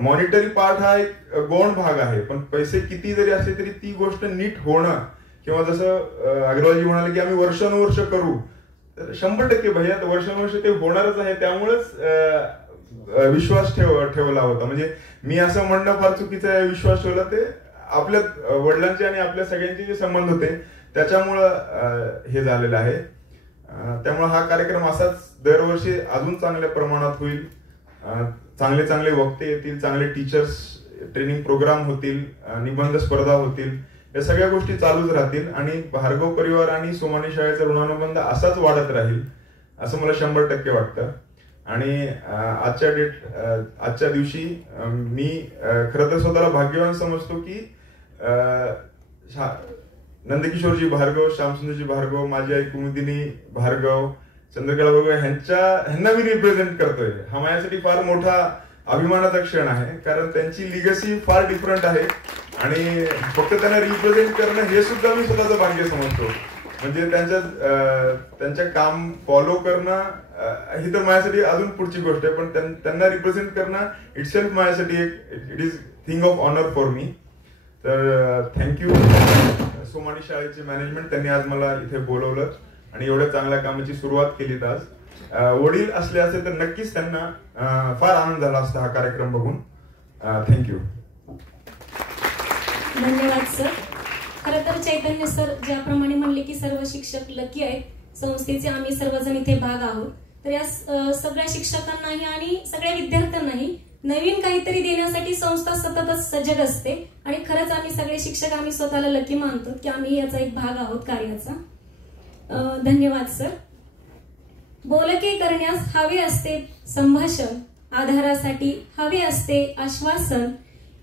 मॉनिटरी पार्ट हा एक गौण भाग आहे, पण पैसे किती जरी असले तरी ती गोष्ट नीट होणं किंवा जसं अग्रवालजी म्हणाले की आम्ही वर्षानुवर्ष करू, तर 100% भैया वर्षानुवर्ष ते होणारच आहे. त्यामुळेच विश्वास ठेवला होता. म्हणजे मी असं म्हणणं फार चुकीचं आहे, विश्वास ठेवला ते आपल्या वडिलांचे आणि आपल्या सगळ्यांचे जे संबंध होते त्याच्यामुळं हे झालेलं आहे. त्यामुळे हा कार्यक्रम असाच दरवर्षी अजून चांगल्या प्रमाणात होईल. चांगले चांगले वक्ते येतील, चांगले टीचर्स ट्रेनिंग प्रोग्राम होतील, निबंध स्पर्धा होतील, या सगळ्या गोष्टी चालूच राहतील आणि भार्गव परिवार आणि सोमाणी शाळेचा ऋणानुबंध असाच वाढत राहील असं मला 100% वाटतं. आणि आजच्या दिवशी मी खरं तर स्वतःला भाग्यवान समजतो की नंदकिशोरजी भार्गव, श्यामसुंदरजी भार्गव, माझी आई कुमुदिनी भार्गव, चंद्रकला भार्गव ह्यांना मी रिप्रेझेंट करतोय. हा माझ्यासाठी फार मोठा अभिमानाचा क्षण आहे, कारण त्यांची लिगसी फार डिफरंट आहे आणि फक्त त्यांना रिप्रेझेंट करणं हे सुद्धा मी स्वतःचं भाग्य समजतो. म्हणजे त्यांच्या काम फॉलो करणं ही तर माझ्यासाठी अजून पुढची गोष्ट आहे, पण त्यांना रिप्रेझेंट करणं इटसेल्फ माझ्यासाठी it is thing of honour for me. तर थँक्यू सोमाणी शाळेचे मॅनेजमेंट, त्यांनी आज मला इथे बोलवलं. आणि एवढ्या चांगल्या कामाची सुरुवात केलीत आज. वडील असले असेल तर नक्कीच त्यांना फार आनंद झाला असता हा कार्यक्रम बघून. थँक्यू. धन्यवाद सर. खरं तर चैतन्य सर ज्याप्रमाणे म्हणले की सर्व शिक्षक लकी आहेत, संस्थेचे आम्ही सर्वजण इथे भाग आहोत, तर या सगळ्या शिक्षकांनाही आणि सगळ्या विद्यार्थ्यांनाही नवीन काहीतरी देण्यासाठी संस्था सततच सजग असते. आणि खरंच आम्ही सगळे शिक्षक आम्ही स्वतःला लकी मानतो की आम्ही याचा एक भाग आहोत कार्याचा. धन्यवाद सर. बोलके करण्यास हवे असते संभाषण, आधारासाठी हवे असते आश्वासन,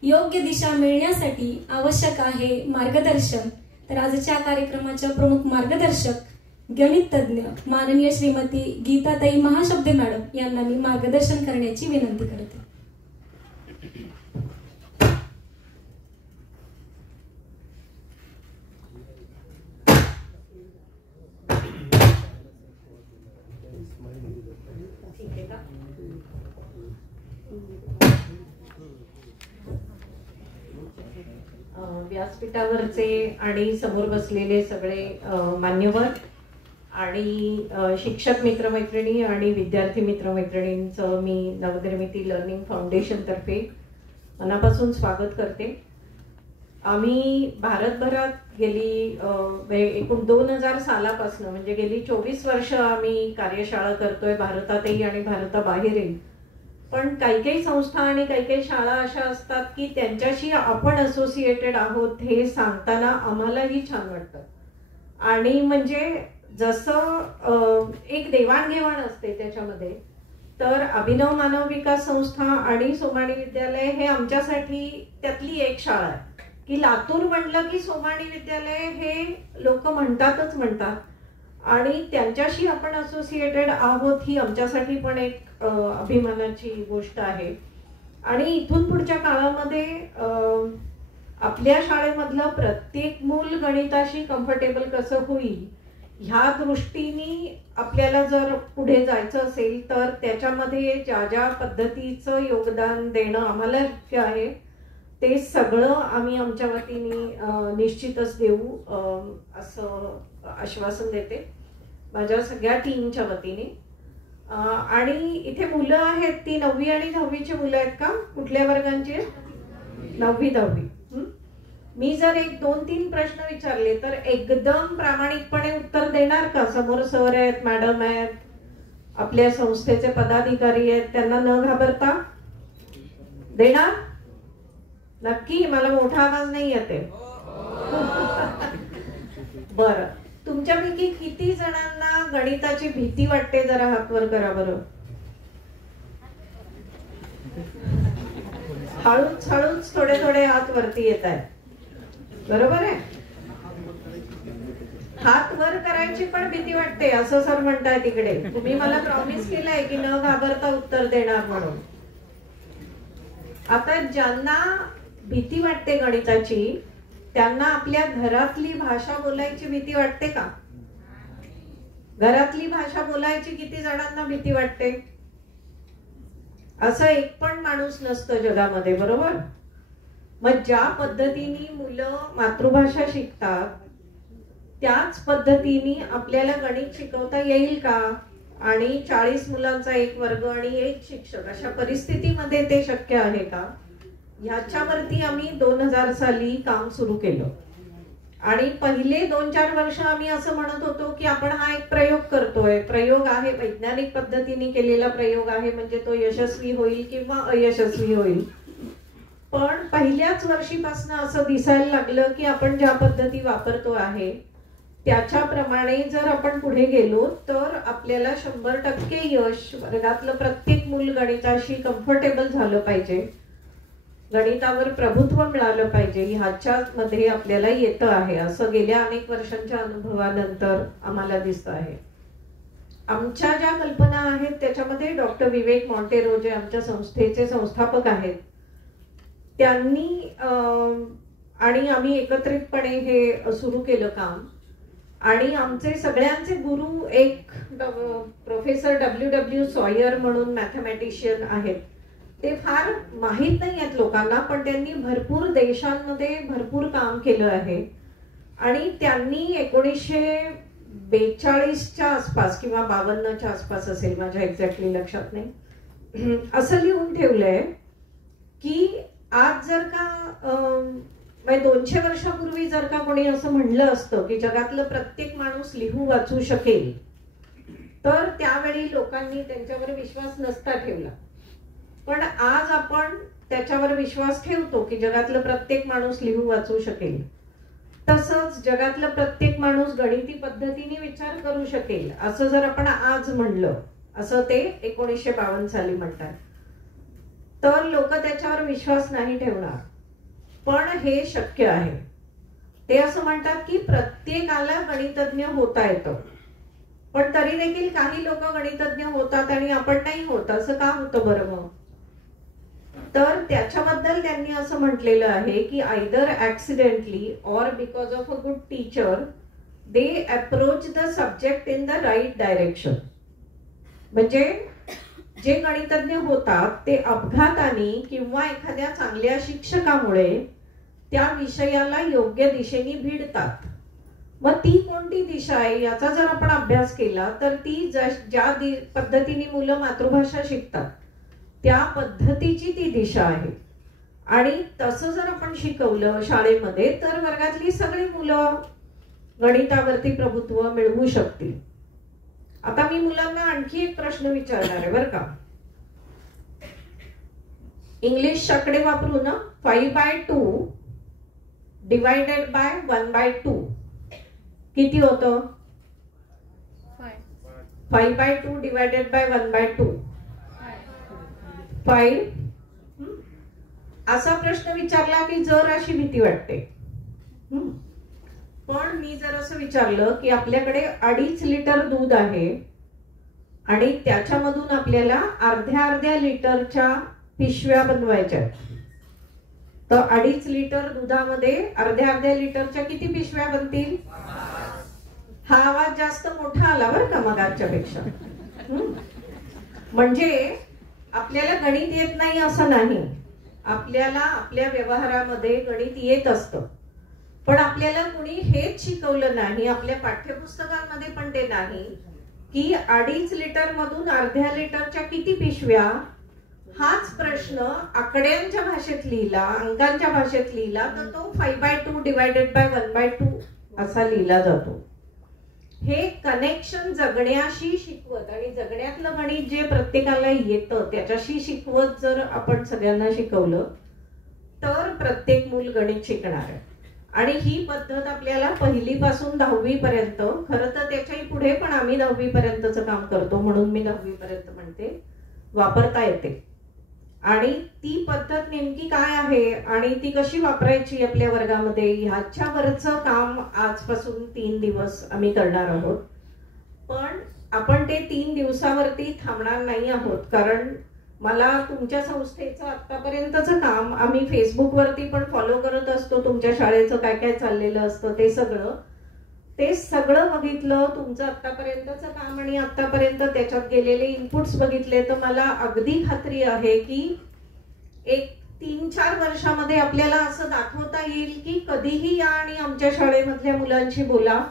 योग्य दिशा मिळण्यासाठी आवश्यक आहे मार्गदर्शन. तर आजच्या कार्यक्रमाच्या प्रमुख मार्गदर्शक गणित तज्ञ माननीय श्रीमती गीताताई महाशब्दे मॅडम यांना मी मार्गदर्शन करण्याची विनंती करते. व्यासपीठावरचे आणि समोर बसलेले सगळे मान्यवर आणि शिक्षक मित्रमैत्रिणी आणि विद्यार्थी मित्रमैत्रिणींचं मी नवनिर्मिती लर्निंग फाउंडेशन तर्फे मनापासून स्वागत करते. आम्ही भारतभरात गेली एकूण 2000 सालापासून म्हणजे गेली 24 वर्ष आम्ही कार्यशाळा करतोय, भारतातही आणि भारताबाहेरही. पण काही काही संस्था आणि काही काही शाळा अशा असतात की त्यांच्याशी आपण असोसिएटेड आहोत हे सांगताना आम्हालाही छान वाटतं. आणि म्हणजे जसं एक देवाणघेवाण असते त्याच्यामध्ये, तर अभिनव मानव विकास संस्था आणि सोमाणी विद्यालय हे आमच्यासाठी त्यातली एक शाळा आहे की लातूर म्हणलं की सोमाणी विद्यालय हे लोक म्हणतातच म्हणतात. आणि त्यांच्याशी आपण असोसिएटेड आहोत ही आमच्यासाठी पण एक अभिमानाची गोष्ट आहे. आणि इथून पुढच्या काळामध्ये आपल्या शाळेमधलं प्रत्येक मूल गणिताशी कम्फर्टेबल कसं होईल ह्या दृष्टीने आपल्याला जर पुढे जायचं असेल तर त्याच्यामध्ये ज्या ज्या पद्धतीचं योगदान देणं आम्हाला शक्य आहे ते सगळं आम्ही आमच्या वतीने निश्चितच देऊ असं आश्वासन देते माझ्या सगळ्या टीमच्या वतीने. आणि इथे मुलं आहेत ती 9वी आणि 10वीची मुलं आहेत का? कुठल्या वर्गांची? 9वी 10वी. मी जर 1-2-3 प्रश्न विचारले तर एकदम प्रामाणिकपणे उत्तर देणार का? समोर सर आहेत, मॅडम आहेत, आपल्या संस्थेचे पदाधिकारी आहेत, त्यांना न घाबरता देणार? नक्की? मला मोठा आवाज नाही येते. बरं, तुमच्यापैकी किती जणांना गणिताची भीती वाटते? जरा हात वर करा बरं. हळूच हळूच थोडे थोडे हात वरती येत आहेत. बरोबर आहे. हात वर करायची पण भीती वाटते असं सर म्हणताय तिकडे. तुम्ही मला प्रॉमिस केलंय की न घाबरता उत्तर देणार म्हणून. आता ज्यांना भीती वाटते गणिताची त्यांना आपल्या घरातली भाषा बोलायची भीती वाटते का? घरातली भाषा बोलायची किती जणांना भीती वाटते? असं एक पण माणूस नसतं जगामध्ये, बरोबर? मग ज्या पद्धतीने मुलं मातृभाषा शिकतात त्याच पद्धतीने आपल्याला गणित शिकवता येईल का? आणि 40 मुलांचा एक वर्ग आणि एक शिक्षक अशा परिस्थितीमध्ये ते शक्य आहे का? ह्याच्यावरती आम्ही 2000 साली काम सुरू केलं. आणि पहिले 2-4 वर्ष आम्ही असं म्हणत होतो की आपण हा एक प्रयोग करतोय, प्रयोग आहे, वैज्ञानिक पद्धतीने केलेला प्रयोग आहे, म्हणजे तो यशस्वी होईल किंवा अयशस्वी होईल. पण पहिल्याच वर्षीपासून असं दिसायला लागलं की आपण ज्या पद्धती वापरतो आहे त्याच्याप्रमाणे जर आपण पुढे गेलो तर आपल्याला 100% यश. वर्गातलं प्रत्येक मूल गणिताशी कम्फर्टेबल झालं पाहिजे, गणितावर प्रभुत्व मिळालं पाहिजे, ह्याच्यामध्ये आपल्याला येतं आहे असं गेल्या अनेक वर्षांच्या अनुभवानंतर आम्हाला दिसतं आहे. आमच्या ज्या कल्पना आहेत त्याच्यामध्ये डॉक्टर विवेक मॉन्टेरो जे आमच्या संस्थेचे संस्थापक आहेत त्यांनी आणि आम्ही एकत्रितपणे हे सुरू केलं काम. आणि आमचे सगळ्यांचे गुरु एक प्रोफेसर W.W. सॉयर म्हणून मॅथमॅटिशियन आहेत. ते फार माहीत नाही आहेत लोकांना, पण त्यांनी भरपूर देशांमध्ये भरपूर काम केलं आहे. आणि त्यांनी 42च्या आसपास किंवा 52च्या आसपास असेल, माझ्या एक्झॅक्टली लक्षात नाही, असं लिहून ठेवलंय की आज जर का 200 वर्षापूर्वी जर का कोणी असं म्हणलं असतं की जगातलं प्रत्येक माणूस लिहू वाचू शकेल, तर त्यावेळी लोकांनी त्यांच्यावर विश्वास नसता ठेवला. पण आज आपण त्याच्यावर विश्वास ठेवतो की जगातलं प्रत्येक माणूस लिहू वाचू शकेल. तसंच जगातलं प्रत्येक माणूस गणिती पद्धतीने विचार करू शकेल असं जर आपण आज म्हणलं, असं ते 1952 साली म्हणतात, तर लोक त्याच्यावर विश्वास नाही ठेवणार. पण हे शक्य आहे. ते असं म्हणतात की प्रत्येकाला गणितज्ञ होता येतं, पण तरी देखील काही लोक गणितज्ञ होतात आणि आपण नाही होत. असं का होतं बरं मग? तर त्याच्याबद्दल त्यांनी असं म्हटलेलं आहे की either accidentally or because of a good teacher they approach the subject in the right direction. म्हणजे जे गणितज्ञ होतात ते अपघाताने किंवा एखाद्या चांगल्या शिक्षकामुळे त्या विषयाला योग्य दिशेने भिडतात. मग ती कोणती दिशा आहे याचा जर आपण अभ्यास केला तर ती ज्या पद्धतीने मुलं मातृभाषा शिकतात त्या पद्धतीची ती दिशा आहे. आणि तसं जर आपण शिकवलं शाळेमध्ये तर वर्गातली सगळी मुलं गणितावरती प्रभुत्व मिळवू शकतील. आता मी मुलांना आणखी एक प्रश्न विचारणार आहे बरं का. इंग्लिश आकडे वापरू ना. 5/2 डिवायडेड बाय 1/2 किती होतं? 5/2 डिवायडेड बाय 1/2 5. असा प्रश्न विचारला की जर अशी भीती वाटते. पण मी जर असं विचारलं की आपल्याकडे 2.5 लिटर दूध आहे आणि त्याच्यामधून आपल्याला अर्ध्या लिटरच्या पिशव्या बनवायच्या, तर 2.5 लिटर दुधामध्ये अर्ध्या लिटरच्या किती पिशव्या बनतील? हा आवाज जास्त मोठा आला बरं का मग आजच्यापेक्षा. म्हणजे आपल्याला गणित येत नाही असं नाही, आपल्याला आपल्या व्यवहारामध्ये गणित येत असतं, पण आपल्याला कुणी हेच शिकवलं नाही, आपल्या पाठ्यपुस्तकांमध्ये पण ते नाही की 2.5 लिटर मधून अर्ध्या लिटरच्या किती पिशव्या. हाच प्रश्न आकड्यांच्या भाषेत लिहिला, अंकांच्या भाषेत लिहिला तर तो 5/2 डिवायडेड बाय 1/2 असा लिहिला जातो. हे कनेक्शन जगण्याशी शिकवत आणि जगण्यातलं गणित जे प्रत्येकाला येतं त्याच्याशी शिकवत जर आपण सगळ्यांना शिकवलं तर प्रत्येक मूल गणित शिकणार आहे. आणि ही पद्धत आपल्याला 1ली पासून 10वी पर्यंत, खरं तर त्याच्याही पुढे पण आम्ही 10वी पर्यंतचं काम करतो म्हणून मी 10वी पर्यंत म्हणते, वापरता येते. आणि ती पद्धत नेमकी काय आहे आणि ती कशी वापरायची आपल्या वर्गामध्ये ह्याच्यावरचं काम आजपासून 3 दिवस आम्ही करणार आहोत. पण आपण ते 3 दिवसावरती थांबणार नाही आहोत, कारण मला तुमच्या संस्थेचं आतापर्यंतचं काम आम्ही फेसबुकवरती पण फॉलो करत असतो. तुमच्या शाळेचं काय काय चाललेलं असतं ते सगळं बघितलं, तुमचं आतापर्यंतचं काम आणि आतापर्यंत त्याच्यात गेलेले इनपुट्स बघितले, तर मला अगदी खात्री आहे की एक 3-4 वर्षामध्ये आपल्याला असं दाखवता येईल की कधीही या आणि आमच्या शाळेमधल्या मुलांशी बोला.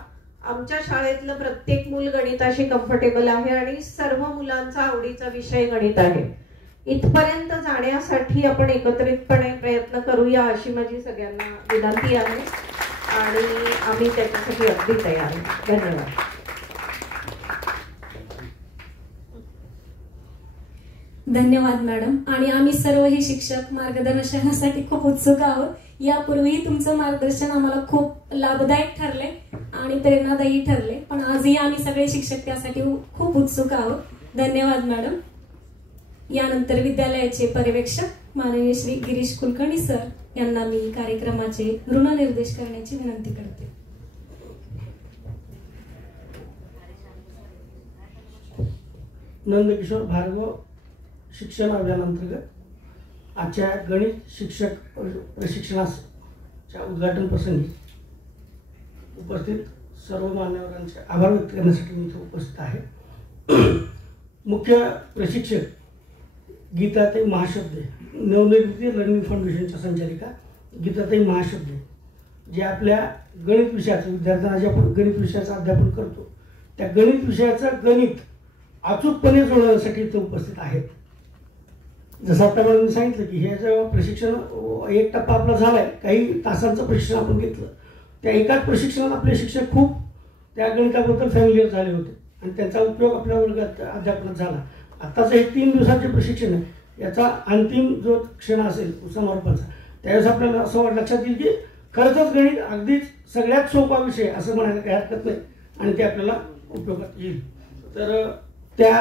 आमच्या शाळेतलं प्रत्येक मूल गणिताशी कम्फर्टेबल आहे आणि सर्व मुलांचा आवडीचा विषय गणित आहे. इथपर्यंत जाण्यासाठी आपण एकत्रितपणे प्रयत्न करूया अशी माझी सगळ्यांना विनंती आहे आणि आम्ही त्याच्यासाठी अगदी तयार आहे. धन्यवाद. धन्यवाद मॅडम. आणि आम्ही सर्वही शिक्षक मार्गदर्शनासाठी खूप उत्सुक आहोत. यापूर्वीही तुमचं मार्गदर्शन आम्हाला खूप लाभदायक ठरले आणि प्रेरणादायी ठरले, पण आजही आम्ही सगळे शिक्षक त्यासाठी खूप उत्सुक आहोत. धन्यवाद मॅडम. यानंतर विद्यालयाचे पर्यवेक्षक माननीय श्री गिरीश कुलकर्णी सर यांना मी कार्यक्रमाचे ऋणनिर्देश करण्याची विनंती करते. नंदकिशोर भार्गव शिक्षण अभियानांतर्गत आजच्या गणित शिक्षक प्रशिक्षणाच्या उद्घाटन प्रसंगी उपस्थित सर्व मान्यवरांचे आभार व्यक्त करण्यासाठी मी इथे उपस्थित आहे. मुख्य प्रशिक्षक गीताताई महाशब्दे, नवनिर्मिती लर्निंग फाउंडेशनच्या संचालिका गीताताई महाशब्दे, जे आपल्या गणित विषयाचं विद्यार्थ्यांना जे आपण गणित विषयाचं अध्यापन करतो त्या गणित विषयाचं गणित अचूकपणे सोडवण्यासाठी इथं उपस्थित आहेत. जसं आता मला मी सांगितलं की हे जेव्हा प्रशिक्षण एक टप्पा आपला झालाय, काही तासांचं प्रशिक्षण आपण घेतलं, त्या एकाच प्रशिक्षणात आपले शिक्षक खूप त्या गणिताबद्दल फॅमिलियर झाले होते आणि त्याचा उपयोग आपल्या वर्गात अध्यापनात झाला. आत्ताचं हे 3 दिवसाचे प्रशिक्षण आहे, याचा अंतिम जो क्षण असेल समारोपाचा त्यावेळेस आपल्याला असं लक्षात येईल की खरंच गणित अगदीच सगळ्यात सोपा विषय असं म्हणायला काही हरकत नाही आणि ते आपल्याला उपयोगात येईल. तर त्या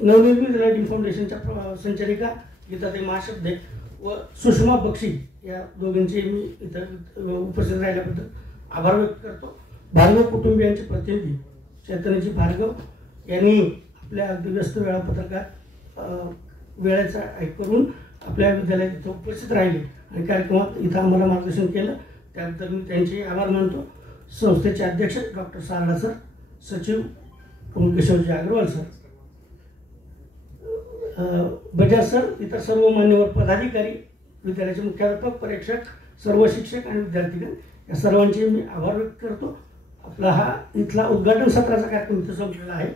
नवनिर्मित रायटिंग फाउंडेशनच्या संचालिका गीताताई महाशब्दे व सुषमा बक्षी या दोघांचे मी इथं उपस्थित राहिल्याबद्दल आभार व्यक्त करतो. भार्गव कुटुंबियांचे प्रतिनिधी चैतन्यजी भार्गव यांनी आपल्या अगदी व्यस्त वेळापत्रकात वेळेचा करून आपल्या विद्यालयात इथं उपस्थित राहिले आणि कार्यक्रमात इथं आम्हाला मार्गदर्शन केलं, त्याबद्दल मी त्यांचे आभार मानतो. संस्थेचे अध्यक्ष डॉक्टर सारडा सर, सचिव केशवजी अग्रवाल सर, बजाज सर, इतर सर्व मान्यवर पदाधिकारी, विद्यालयाचे मुख्याध्यापक, परीक्षक, सर्व शिक्षक आणि विद्यार्थीगण या सर्वांचे मी आभार व्यक्त करतो. आपला हा इथला उद्घाटन सत्राचा कार्यक्रम इथं संपलेला आहे.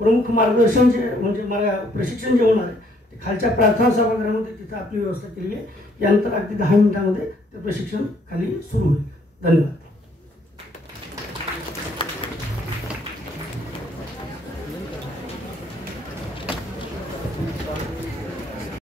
प्रमुख मार्गदर्शन जे म्हणजे मला प्रशिक्षण जे होणार आहे ते खालच्या प्रार्थना सभागृहामध्ये तिथं आपली व्यवस्था केलेली आहे. यानंतर अगदी 10 मिनिटांमध्ये ते प्रशिक्षण खाली सुरू होईल. धन्यवाद.